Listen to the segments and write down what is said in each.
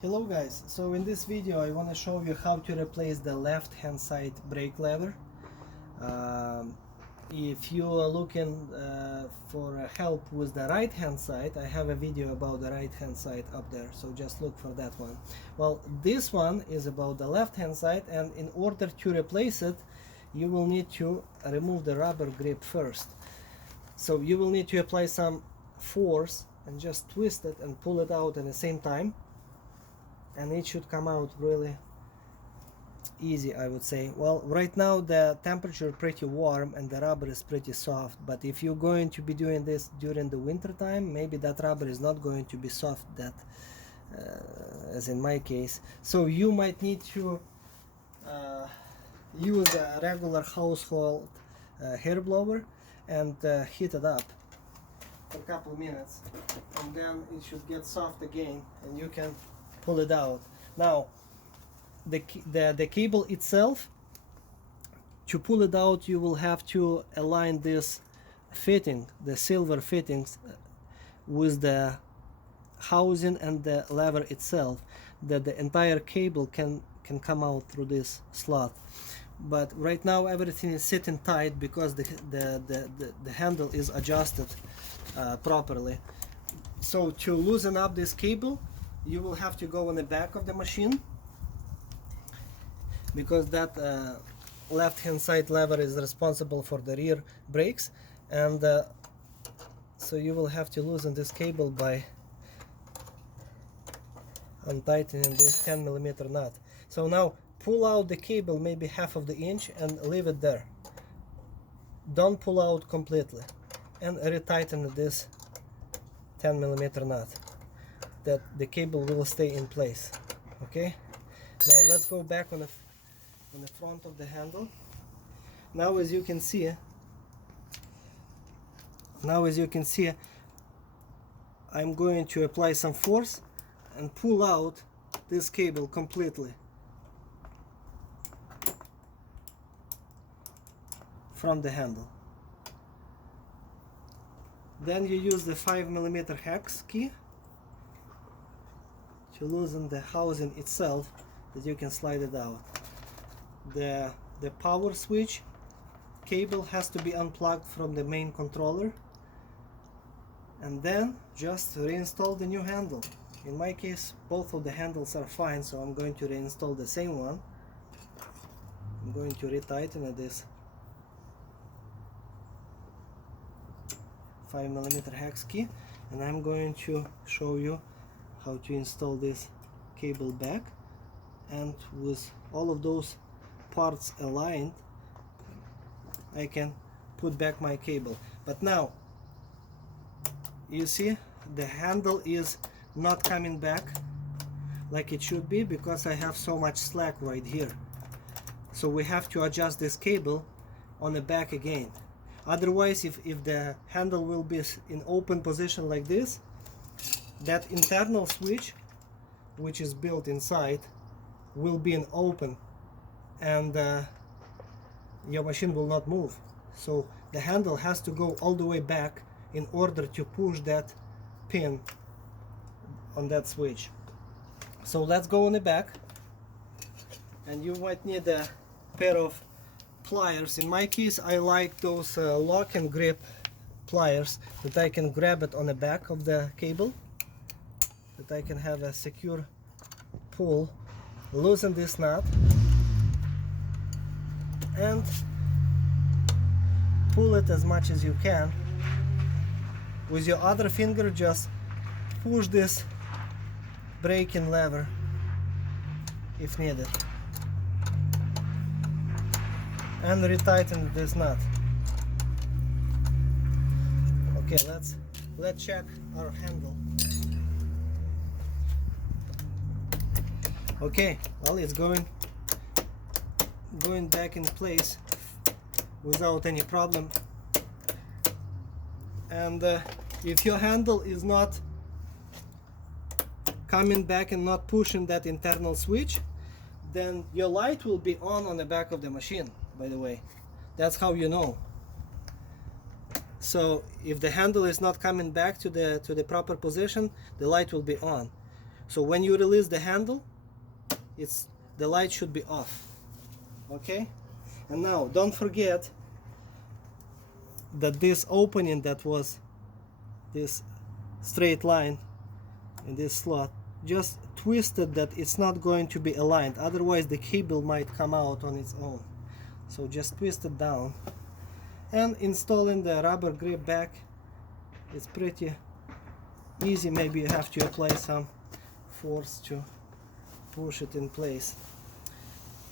Hello guys, so in this video I want to show you how to replace the left hand side brake lever. If you are looking for help with the right hand side, I have a video about the right hand side up there, so just look for that one. Well, this one is about the left hand side, and in order to replace it you will need to remove the rubber grip first. So you will need to apply some force and just twist it and pull it out at the same time, and it should come out really easy, I would say. Well, right now the temperature is pretty warm and the rubber is pretty soft, but if you're going to be doing this during the winter time, maybe that rubber is not going to be soft that as in my case. So you might need to use a regular household hair blower and heat it up for a couple of minutes, and then it should get soft again and you can pull it out. Now the cable itself, to pull it out you will have to align this fitting, the silver fittings, with the housing and the lever itself, that the entire cable can come out through this slot. But right now everything is sitting tight because the handle is adjusted properly. So to loosen up this cable you will have to go on the back of the machine, because that left hand side lever is responsible for the rear brakes, and so you will have to loosen this cable by untightening this 10mm nut. So now pull out the cable maybe half of the inch and leave it there. Don't pull out completely, and retighten this 10mm nut, that the cable will stay in place. Okay, now let's go back on the front of the handle. Now as you can see, I'm going to apply some force and pull out this cable completely from the handle. Then you use the 5mm hex key to loosen the housing itself, that you can slide it out. The power switch cable has to be unplugged from the main controller, and then just reinstall the new handle. In my case both of the handles are fine, so I'm going to reinstall the same one. I'm going to retighten this 5mm hex key, and I'm going to show you how to install this cable back, and with all of those parts aligned I can put back my cable. But now you see the handle is not coming back like it should be, because I have so much slack right here. So we have to adjust this cable on the back again. Otherwise, if the handle will be in open position like this, that internal switch, which is built inside, will be in open, and your machine will not move. So the handle has to go all the way back in order to push that pin on that switch. So let's go on the back, and you might need a pair of pliers. In my case I like those lock and grip pliers, that I can grab it on the back of the cable, that I can have a secure pull. Loosen this nut and pull it as much as you can. With your other finger just push this braking lever if needed, and retighten this nut. Okay, let's check our handle. Okay, well, it's going back in place without any problem. And if your handle is not coming back and not pushing that internal switch, then your light will be on the back of the machine, by the way. That's how you know. So if the handle is not coming back to the proper position, the light will be on. So when you release the handle, the light should be off. Okay, and now don't forget that this opening that was this straight line in this slot, just twist it that it's not going to be aligned, otherwise the cable might come out on its own. So just twist it down, and installing the rubber grip back is pretty easy. Maybe you have to apply some force to push it in place.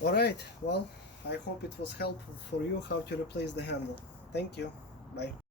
Alright, well, I hope it was helpful for you how to replace the handle. Thank you. Bye.